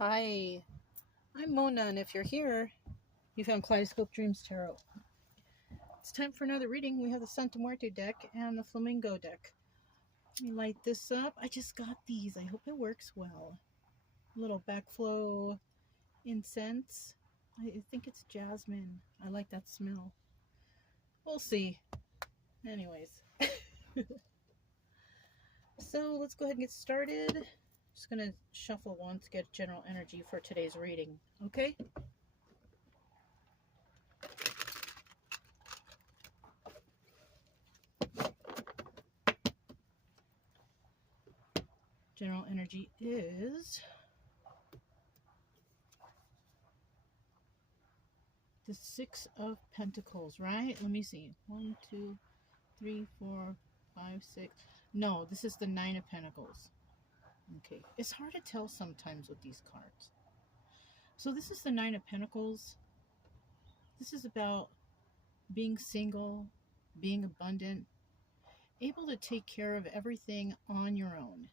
Hi, I'm Mona, and if you're here, you found Kaleidoscope Dreams Tarot. It's time for another reading. We have the Santa Muerte deck and the Flamingo deck. Let me light this up. I just got these. I hope it works well. A little backflow incense. I think it's jasmine. I like that smell. We'll see. Anyways. So let's go ahead and get started. Just going to shuffle one to get general energy for today's reading. Okay? General energy is the Six of Pentacles, right? Let me see. 1, 2, 3, 4, 5, 6. No, this is the Nine of Pentacles. Okay. It's hard to tell sometimes with these cards. So this is the Nine of Pentacles. This is about being single, being abundant, able to take care of everything on your own.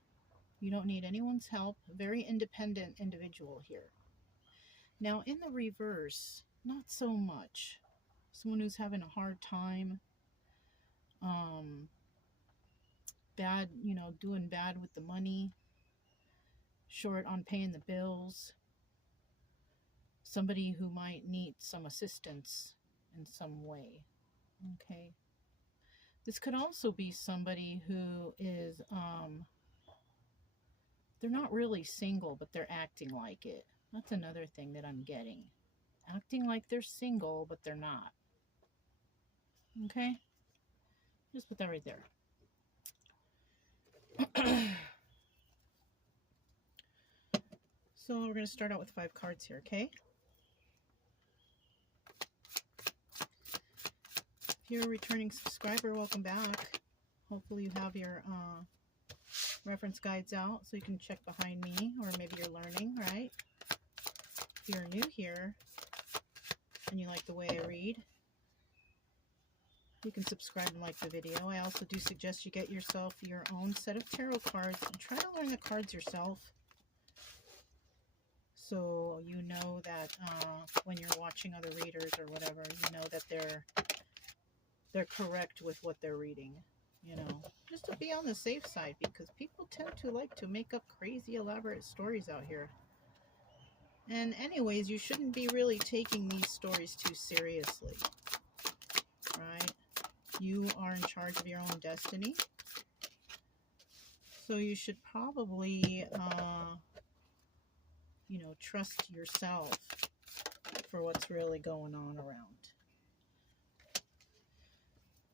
You don't need anyone's help. A very independent individual here. Now in the reverse, not so much. Someone who's having a hard time, bad, doing bad with the money, short on paying the bills, somebody who might need some assistance in some way. Okay. This could also be somebody who is, they're not really single, but they're acting like it. That's another thing that I'm getting. Acting like they're single, but they're not. Okay? Just put that right there. So we're going to start out with 5 cards here, okay? If you're a returning subscriber, welcome back. Hopefully you have your reference guides out so you can check behind me, or maybe you're learning, right? If you're new here and you like the way I read, you can subscribe and like the video. I also do suggest you get yourself your own set of tarot cards and try to learn the cards yourself, so you know that when you're watching other readers or whatever, you know that they're correct with what they're reading, just to be on the safe side, because people tend to like to make up crazy elaborate stories out here. And anyways, you shouldn't be really taking these stories too seriously, right? You are in charge of your own destiny, so you should probably trust yourself for what's really going on around.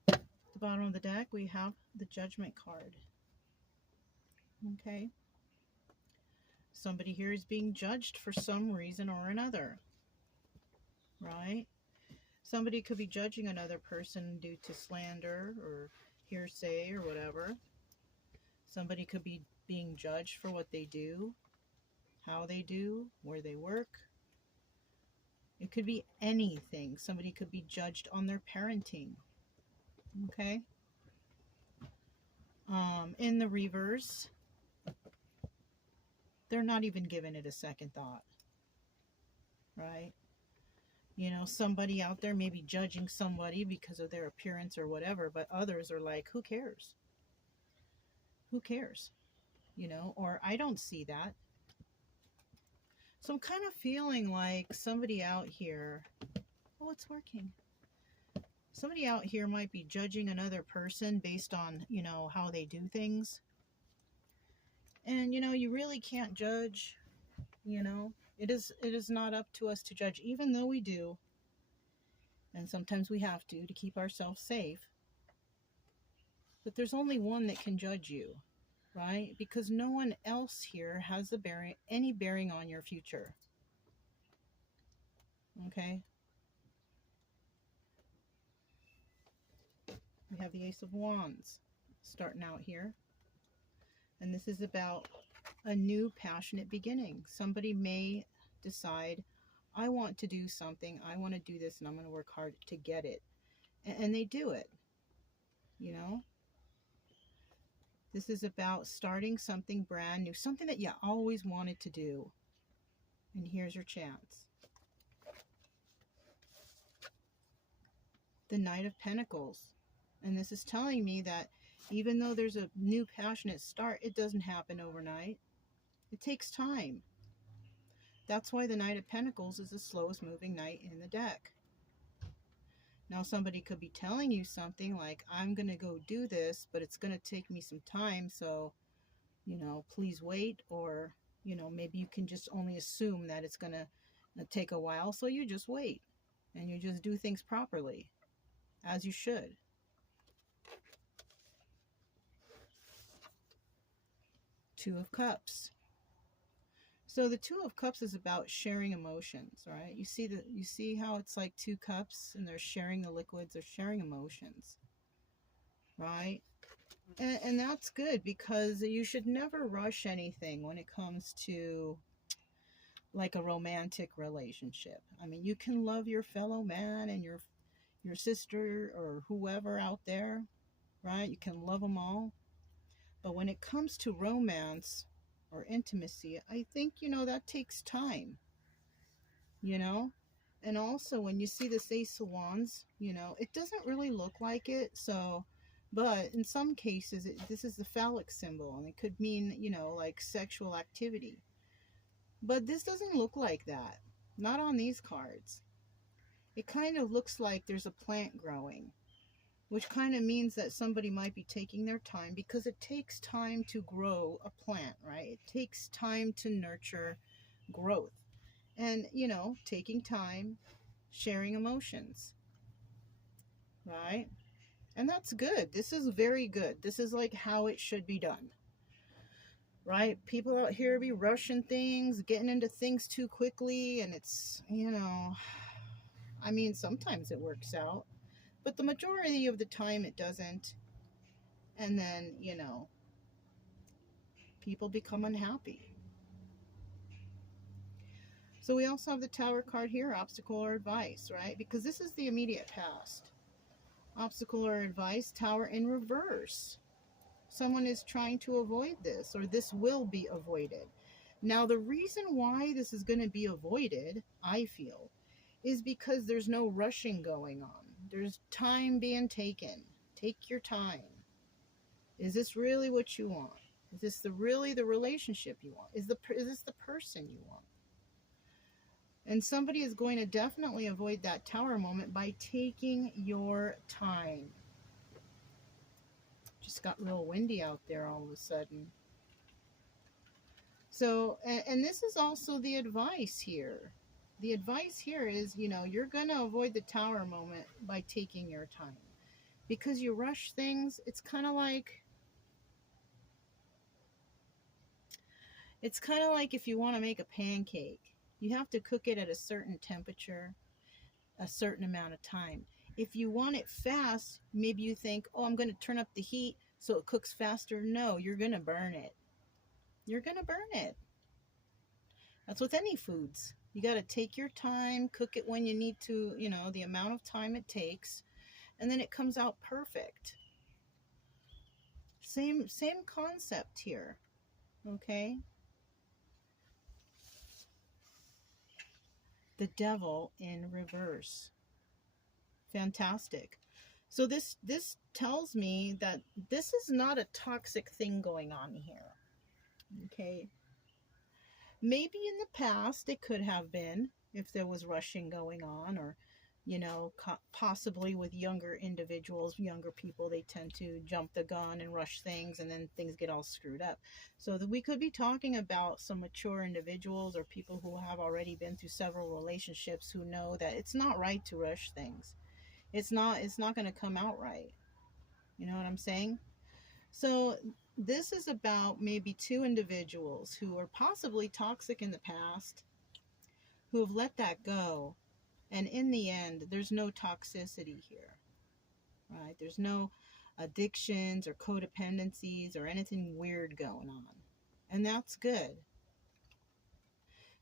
At the bottom of the deck, we have the Judgment card. Okay. Somebody here is being judged for some reason or another, right? Somebody could be judging another person due to slander or hearsay or whatever. Somebody could be being judged for what they do, how they do, where they work. It could be anything. Somebody could be judged on their parenting. Okay? In the reverse, they're not even giving it a second thought. Right? Somebody out there may be judging somebody because of their appearance or whatever, but others are like, who cares? Who cares? Or I don't see that. So I'm kind of feeling like somebody out here, oh, it's working. Somebody out here might be judging another person based on, how they do things. And, you really can't judge, It is not up to us to judge, even though we do. And sometimes we have to keep ourselves safe. But there's only one that can judge you, right? Because no one else here has any bearing on your future. Okay? We have the Ace of Wands starting out here. And this is about a new passionate beginning. Somebody may decide, I want to do something. I want to do this, and I'm going to work hard to get it. And they do it. This is about starting something brand new, something that you always wanted to do. And here's your chance. The Knight of Pentacles. And this is telling me that even though there's a new passionate start, it doesn't happen overnight. It takes time. That's why the Knight of Pentacles is the slowest moving knight in the deck. Now somebody could be telling you something like, I'm going to go do this, but it's going to take me some time, so, you know, please wait. Or, you know, maybe you can just only assume that it's going to take a while, so you just wait. And you just do things properly, as you should. Two of Cups. So the Two of Cups is about sharing emotions, right? You see how it's like two cups and they're sharing the liquids, they're sharing emotions, right? And that's good, because you should never rush anything when it comes to like a romantic relationship. I mean, you can love your fellow man and your sister or whoever out there, right? You can love them all. But when it comes to romance or intimacy, I think, you know, that takes time, you know? And also when you see this Ace of Wands, you know, it doesn't really look like it. So, but in some cases, this is the phallic symbol, and it could mean, you know, like sexual activity. But this doesn't look like that. Not on these cards. It kind of looks like there's a plant growing, which kind of means that somebody might be taking their time, because it takes time to grow a plant, right? It takes time to nurture growth. And, you know, taking time, sharing emotions, right? And that's good. This is very good. This is like how it should be done, right? People out here be rushing things, getting into things too quickly, and it's, you know, I mean, sometimes it works out, but the majority of the time it doesn't. And then, you know, people become unhappy. So we also have the Tower card here, obstacle or advice, right? Because this is the immediate past. Obstacle or advice, Tower in reverse. Someone is trying to avoid this, or this will be avoided. Now, the reason why this is going to be avoided, I feel, is because there's no rushing going on. There's time being taken. Take your time. Is this really what you want? Is this really the relationship you want? Is this the person you want? And somebody is going to definitely avoid that Tower moment by taking your time. Just got real windy out there all of a sudden. So, and this is also the advice here. The advice here is, you know, you're going to avoid the Tower moment by taking your time. Because you rush things, it's kind of like if you want to make a pancake. You have to cook it at a certain temperature, a certain amount of time. If you want it fast, maybe you think, oh, I'm going to turn up the heat so it cooks faster. No, you're going to burn it. You're going to burn it. That's with any foods. You got to take your time, cook it when you need to, you know, the amount of time it takes, and then it comes out perfect. Same concept here, okay? The Devil in reverse. Fantastic. So this tells me that this is not a toxic thing going on here. Okay. Maybe in the past it could have been, if there was rushing going on, or, you know, possibly with younger individuals, younger people, they tend to jump the gun and rush things, and then things get all screwed up. So that we could be talking about some mature individuals or people who have already been through several relationships, who know that it's not right to rush things. It's not going to come out right. You know what I'm saying? So this is about maybe two individuals who are possibly toxic in the past, who have let that go. And in the end, there's no toxicity here, right? There's no addictions or codependencies or anything weird going on. And that's good.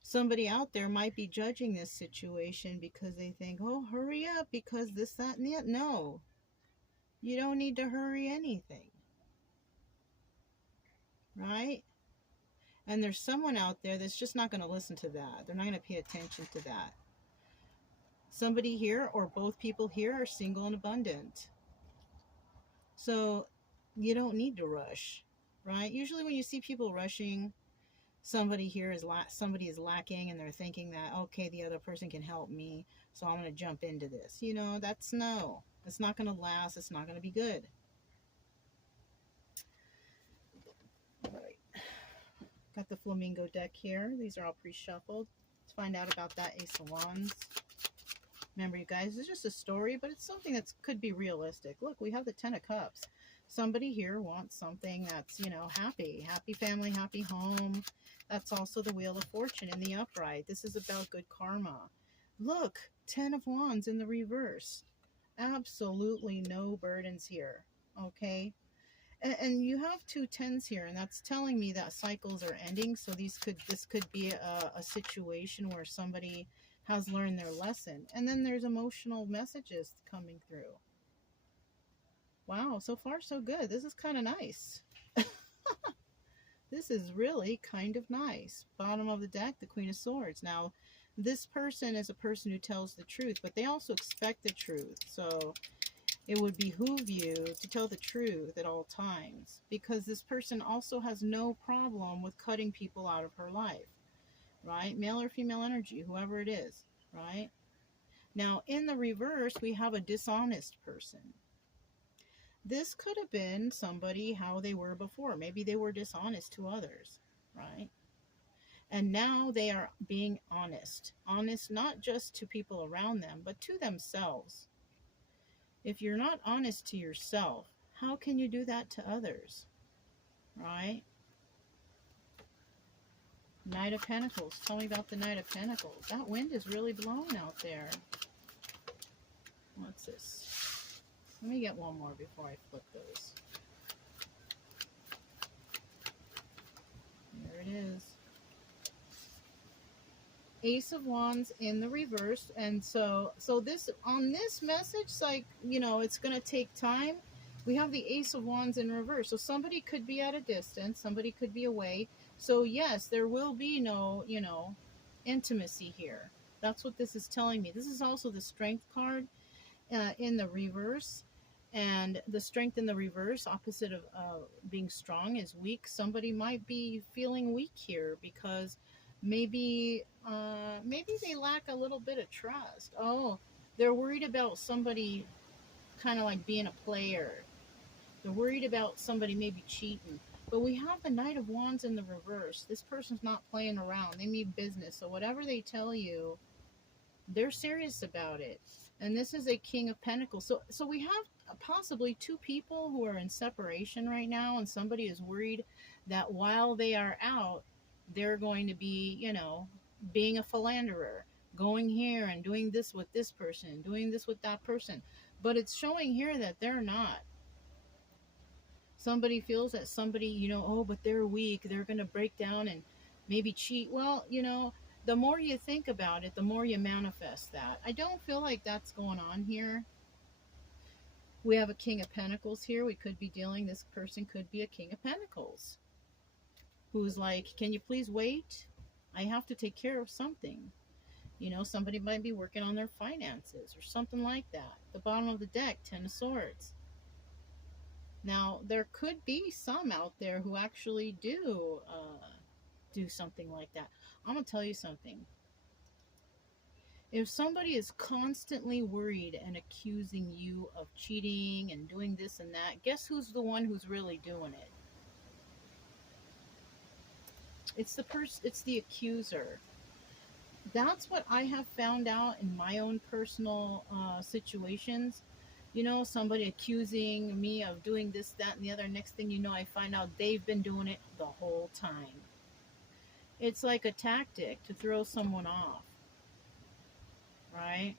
Somebody out there might be judging this situation because they think, oh, hurry up because this, that, and the other. No, you don't need to hurry anything, right? And there's someone out there that's just not going to listen to that. They're not going to pay attention to that. Somebody here or both people here are single and abundant. So you don't need to rush, right? Usually when you see people rushing, somebody here is somebody is lacking and they're thinking that, okay, the other person can help me, so I'm going to jump into this. You know, that's no. It's not going to last. It's not going to be good. All right. Got the flamingo deck here. These are all pre-shuffled. Let's find out about that Ace of Wands. Remember, you guys, it's just a story, but it's something that could be realistic. Look, we have the Ten of Cups. Somebody here wants something that's, you know, happy. Happy family, happy home. That's also the Wheel of Fortune in the upright. This is about good karma. Look, Ten of Wands in the reverse. Absolutely no burdens here, okay? And you have two tens here, and that's telling me that cycles are ending. So this could be a situation where somebody has learned their lesson. And then there's emotional messages coming through. Wow, so far so good. This is kind of nice. This is really kind of nice. Bottom of the deck, the Queen of Swords. Now, this person is a person who tells the truth, but they also expect the truth. So it would behoove you to tell the truth at all times, because this person also has no problem with cutting people out of her life, right? Male or female energy, whoever it is, right? Now, in the reverse, we have a dishonest person. This could have been somebody how they were before. Maybe they were dishonest to others, right? And now they are being honest. Honest not just to people around them, but to themselves. If you're not honest to yourself, how can you do that to others, right? Knight of Pentacles. Tell me about the Knight of Pentacles. That wind is really blowing out there. What's this? Let me get one more before I flip those. There it is. Ace of Wands in the reverse. And so this, on this message, like, you know, it's going to take time. We have the Ace of Wands in reverse. So somebody could be at a distance. Somebody could be away. So yes, there will be no, you know, intimacy here. That's what this is telling me. This is also the Strength card in the reverse. And the Strength in the reverse, opposite of being strong, is weak. Somebody might be feeling weak here because maybe they lack a little bit of trust. Oh, they're worried about somebody kind of like being a player. They're worried about somebody maybe cheating. But we have the Knight of Wands in the reverse. This person's not playing around. They mean business. So whatever they tell you, they're serious about it. And this is a King of Pentacles. So we have possibly two people who are in separation right now, and somebody is worried that while they are out, they're going to be, you know, being a philanderer, going here and doing this with this person, doing this with that person. But it's showing here that they're not. Somebody feels that somebody, you know, oh, but they're weak. They're going to break down and maybe cheat. Well, you know, the more you think about it, the more you manifest that. I don't feel like that's going on here. We have a King of Pentacles here. We could be dealing, this person could be a King of Pentacles who's like, can you please wait? I have to take care of something. You know, somebody might be working on their finances or something like that. The bottom of the deck, Ten of Swords. Now, there could be some out there who actually do something like that. I'm going to tell you something. If somebody is constantly worried and accusing you of cheating and doing this and that, guess who's the one who's really doing it? It's the accuser. That's what I have found out in my own personal situations. You know, somebody accusing me of doing this, that, and the other. Next thing you know, I find out they've been doing it the whole time. It's like a tactic to throw someone off, right?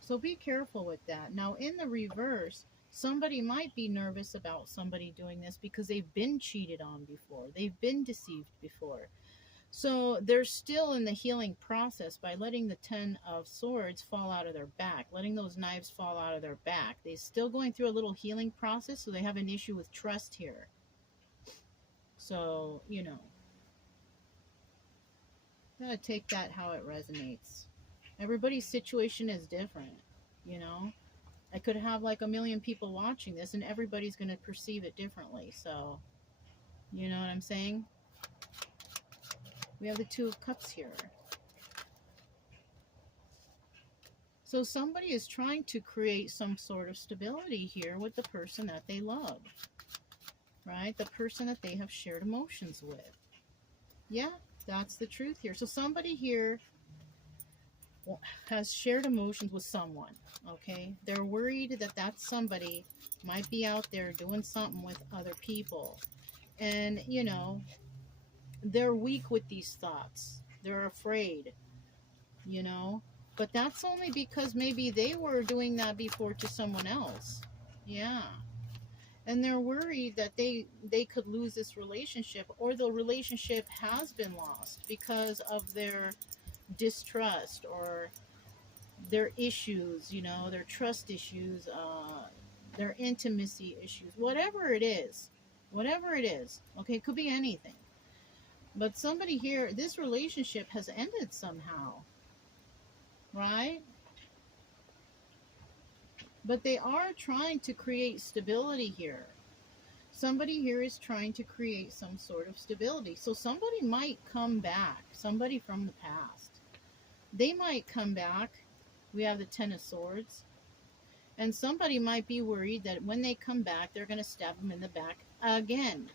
So be careful with that. Now, in the reverse, somebody might be nervous about somebody doing this because they've been cheated on before. They've been deceived before. So they're still in the healing process by letting the Ten of Swords fall out of their back, letting those knives fall out of their back. They're still going through a little healing process, so they have an issue with trust here. So, you know, Gotta take that how it resonates. Everybody's situation is different, you know? I could have like a million people watching this and everybody's gonna perceive it differently. So, you know what I'm saying? We have the Two of Cups here. So somebody is trying to create some sort of stability here with the person that they love, right? The person that they have shared emotions with. Yeah, that's the truth here. So somebody here has shared emotions with someone, okay? They're worried that that somebody might be out there doing something with other people. And, you know, they're weak with these thoughts. They're afraid, you know? But that's only because maybe they were doing that before to someone else. Yeah. And they're worried that they could lose this relationship, or the relationship has been lost because of their distrust or their issues, you know, their trust issues, their intimacy issues, whatever it is. Whatever it is. Okay, it could be anything. But somebody here, this relationship has ended somehow. Right? But they are trying to create stability here. Somebody here is trying to create some sort of stability. So somebody might come back. Somebody from the past. They might come back. We have the Ten of Swords. And somebody might be worried that when they come back, they're going to stab them in the back again.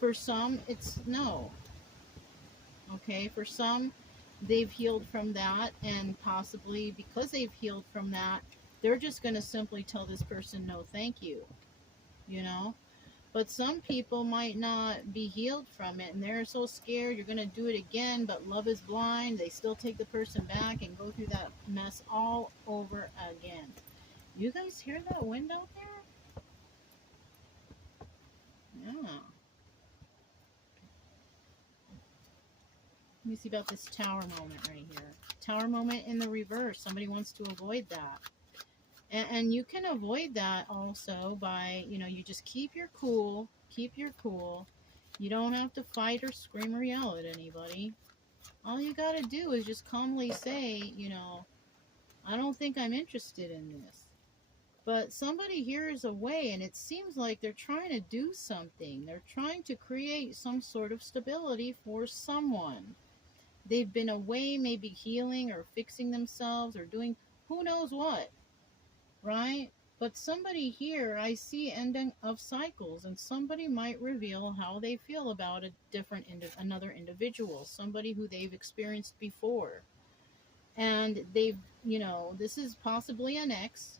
For some, it's no. Okay? For some, they've healed from that, and possibly because they've healed from that, they're just going to simply tell this person no thank you, you know. But some people might not be healed from it, and they're so scared you're going to do it again, but love is blind. They still take the person back and go through that mess all over again. You guys hear that window there? Yeah. Let me see about this Tower moment right here. Tower moment in the reverse. Somebody wants to avoid that. And you can avoid that also by, you know, you just keep your cool. Keep your cool. You don't have to fight or scream or yell at anybody. All you got to do is just calmly say, you know, I don't think I'm interested in this. But somebody here is away, and it seems like they're trying to do something. They're trying to create some sort of stability for someone. They've been away, maybe healing or fixing themselves or doing who knows what, right? But somebody here, I see ending of cycles, and somebody might reveal how they feel about a different, another individual, somebody who they've experienced before. And they've, you know, this is possibly an ex,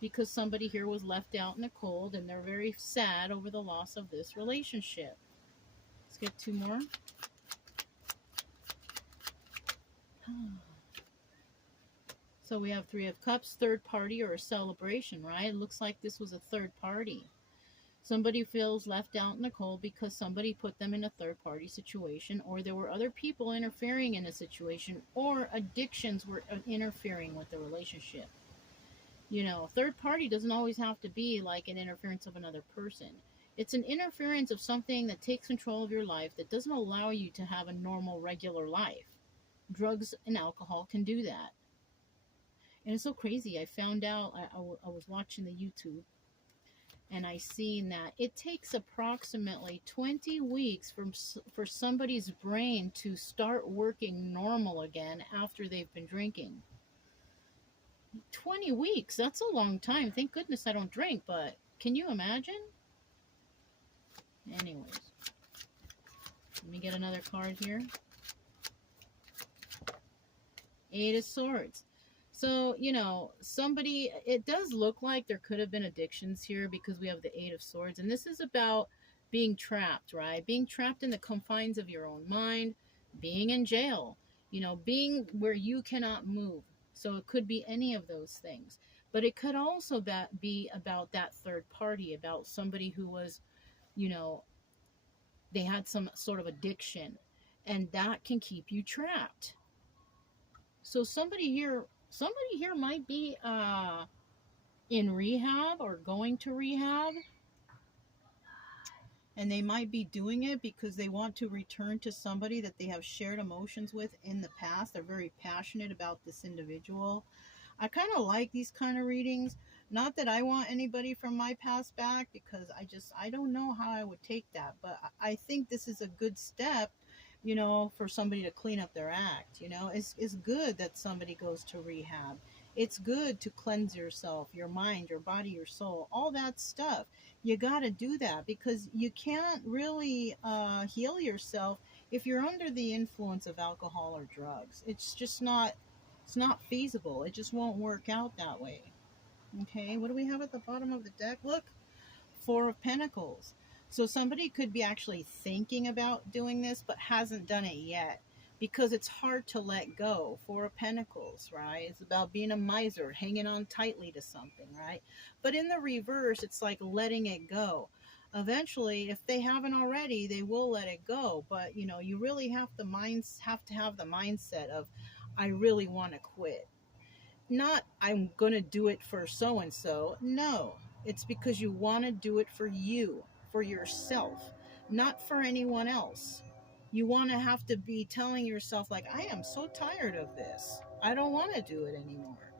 because somebody here was left out in the cold, and they're very sad over the loss of this relationship. Let's get two more. So we have Three of Cups, third party or a celebration, right? It looks like this was a third party. Somebody feels left out in the cold because somebody put them in a third party situation, or there were other people interfering in a situation, or addictions were interfering with the relationship. You know, third party doesn't always have to be like an interference of another person. It's an interference of something that takes control of your life, that doesn't allow you to have a normal, regular life. Drugs and alcohol can do that. And it's so crazy. I found out, I was watching the YouTube, and I seen that it takes approximately 20 weeks for somebody's brain to start working normal again after they've been drinking. 20 weeks, that's a long time. Thank goodness I don't drink, but can you imagine? Anyways, let me get another card here. Eight of Swords. So, you know, somebody, it does look like there could have been addictions here because we have the Eight of Swords. And this is about being trapped, right? Being trapped in the confines of your own mind, being in jail, you know, being where you cannot move. So it could be any of those things. But it could also be about that third party, about somebody who was, you know, they had some sort of addiction. And that can keep you trapped. So somebody here might be in rehab or going to rehab. And they might be doing it because they want to return to somebody that they have shared emotions with in the past. They're very passionate about this individual. I kind of like these kind of readings. Not that I want anybody from my past back, because I don't know how I would take that. But I think this is a good step, you know, for somebody to clean up their act. You know, it's good that somebody goes to rehab. It's good to cleanse yourself, your mind, your body, your soul, all that stuff. You got to do that, because you can't really heal yourself if you're under the influence of alcohol or drugs. It's just not, it's not feasible. It just won't work out that way. Okay, what do we have at the bottom of the deck? Look, Four of Pentacles. So somebody could be actually thinking about doing this, but hasn't done it yet, because it's hard to let go. Four of Pentacles, right? It's about being a miser, hanging on tightly to something, right? But in the reverse, it's like letting it go. Eventually, if they haven't already, they will let it go. But you know, you really have to have the mindset of, I really want to quit. Not, I'm going to do it for so and so. No, it's because you want to do it for you, for yourself, not for anyone else. You want to have to be telling yourself, like, I am so tired of this. I don't want to do it anymore.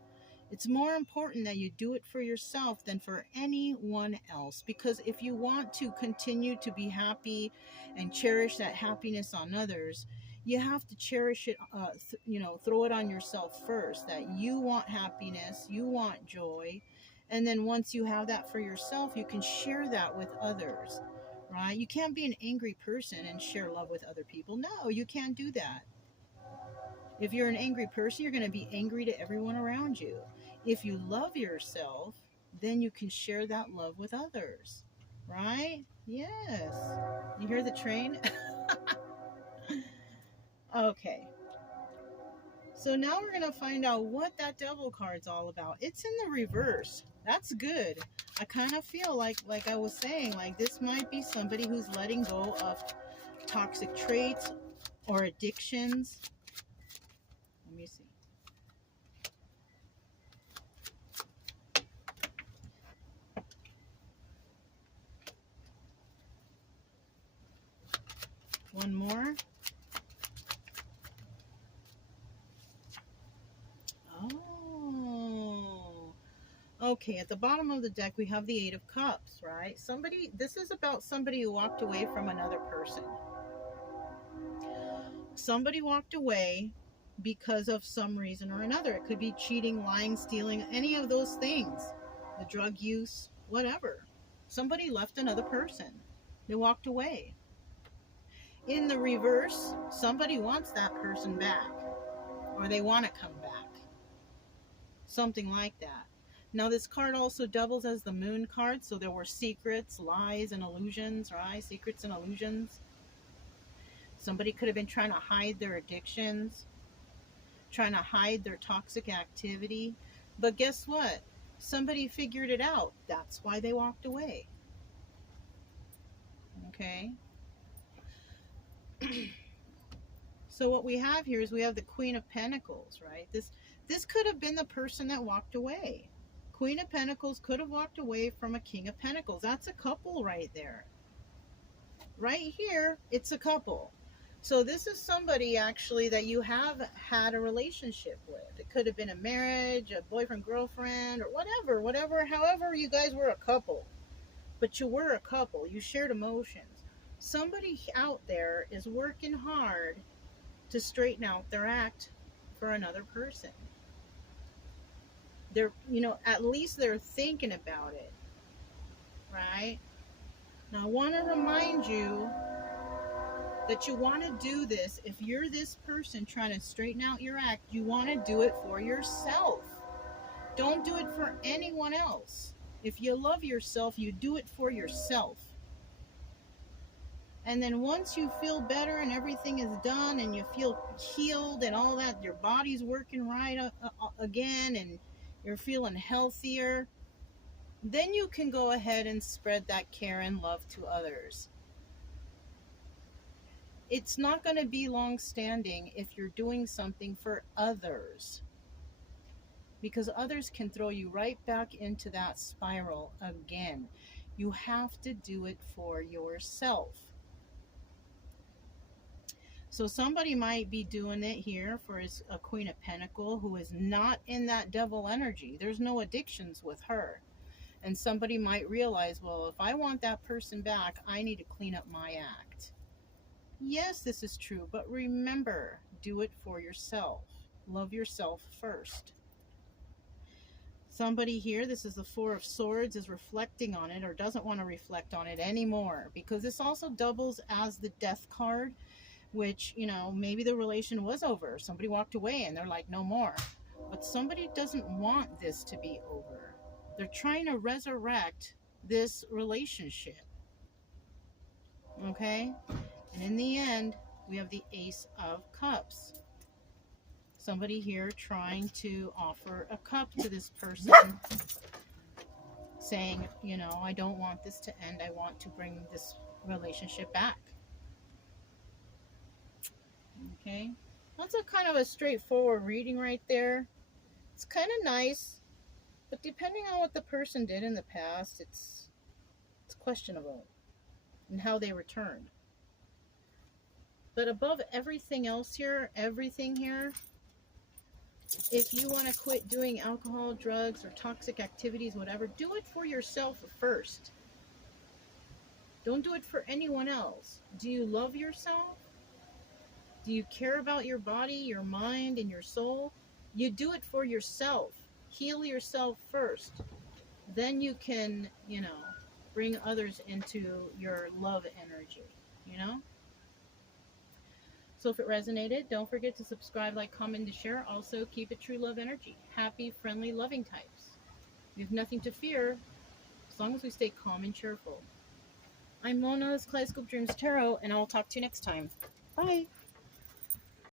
It's more important that you do it for yourself than for anyone else. Because if you want to continue to be happy and cherish that happiness on others, you have to cherish it, you know, throw it on yourself first. That you want happiness, you want joy. And then once you have that for yourself, you can share that with others, right? You can't be an angry person and share love with other people. No, you can't do that. If you're an angry person, you're going to be angry to everyone around you. If you love yourself, then you can share that love with others, right? Yes. You hear the train? Okay. So now we're going to find out what that devil card's all about. It's in the reverse. That's good. I kind of feel like I was saying, like this might be somebody who's letting go of toxic traits or addictions. Let me see. One more. Oh. Okay, at the bottom of the deck, we have the Eight of Cups, right? This is about somebody who walked away from another person. Somebody walked away because of some reason or another. It could be cheating, lying, stealing, any of those things. The drug use, whatever. Somebody left another person. They walked away. In the reverse, somebody wants that person back, or they want to come back. Something like that. Now this card also doubles as the Moon card, so there were secrets, lies, and illusions, right? Secrets and illusions. Somebody could have been trying to hide their addictions, trying to hide their toxic activity. But guess what? Somebody figured it out. That's why they walked away. Okay? So what we have here is we have the Queen of Pentacles, right? This could have been the person that walked away. Queen of Pentacles could have walked away from a King of Pentacles. That's a couple right there. Right here, it's a couple. So this is somebody actually that you have had a relationship with. It could have been a marriage, a boyfriend, girlfriend, or whatever, however you guys were a couple. But you were a couple. You shared emotions. Somebody out there is working hard to straighten out their act for another person. They're, you know, at least they're thinking about it, right? Now, I want to remind you that you want to do this. If you're this person trying to straighten out your act, you want to do it for yourself. Don't do it for anyone else. If you love yourself, you do it for yourself. And then once you feel better and everything is done and you feel healed and all that, your body's working right again and you're feeling healthier, then you can go ahead and spread that care and love to others. It's not going to be long-standing if you're doing something for others, because others can throw you right back into that spiral again. You have to do it for yourself. So somebody might be doing it here for a Queen of Pentacles who is not in that devil energy. There's no addictions with her. And somebody might realize, well, if I want that person back, I need to clean up my act. Yes, this is true, but remember, do it for yourself. Love yourself first. Somebody here, this is the Four of Swords, is reflecting on it or doesn't want to reflect on it anymore, because this also doubles as the Death card, which, you know, maybe the relation was over. Somebody walked away and they're like, no more. But somebody doesn't want this to be over. They're trying to resurrect this relationship. Okay? And in the end, we have the Ace of Cups. Somebody here trying to offer a cup to this person, saying, you know, I don't want this to end. I want to bring this relationship back. Okay? That's a kind of a straightforward reading right there. It's kind of nice, but depending on what the person did in the past, it's questionable and how they returned. But above everything else here, everything here, if you want to quit doing alcohol, drugs, or toxic activities, whatever, do it for yourself first. Don't do it for anyone else. Do you love yourself? Do you care about your body, your mind, and your soul? You do it for yourself. Heal yourself first. Then you can, you know, bring others into your love energy, you know? So if it resonated, don't forget to subscribe, like, comment, and share. Also, keep it true love energy. Happy, friendly, loving types. We have nothing to fear as long as we stay calm and cheerful. I'm Mona's Kaleidoscope Dreams Tarot, and I'll talk to you next time. Bye.